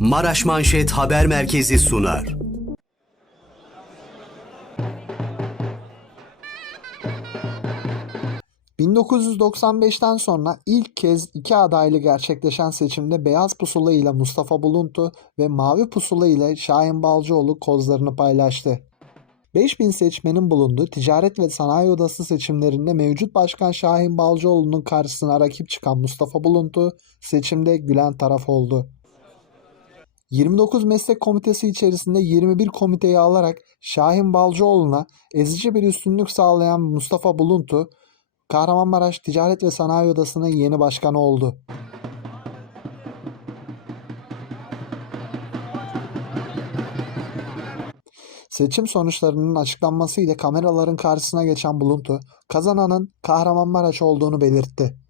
Maraş Manşet Haber Merkezi sunar. ...1995'ten sonra ilk kez iki adaylı gerçekleşen seçimde Beyaz Pusula ile Mustafa Buluntu ve Mavi Pusula ile Şahin Balcıoğlu kozlarını paylaştı. 5000 seçmenin bulunduğu Ticaret ve Sanayi Odası seçimlerinde mevcut başkan Şahin Balcıoğlu'nun karşısına rakip çıkan Mustafa Buluntu seçimde gülen taraf oldu. 29 meslek komitesi içerisinde 21 komiteyi alarak Şahin Balcıoğlu'na ezici bir üstünlük sağlayan Mustafa Buluntu, Kahramanmaraş Ticaret ve Sanayi Odası'nın yeni başkanı oldu. Seçim sonuçlarının açıklanmasıyla kameraların karşısına geçen Buluntu, kazananın Kahramanmaraş olduğunu belirtti.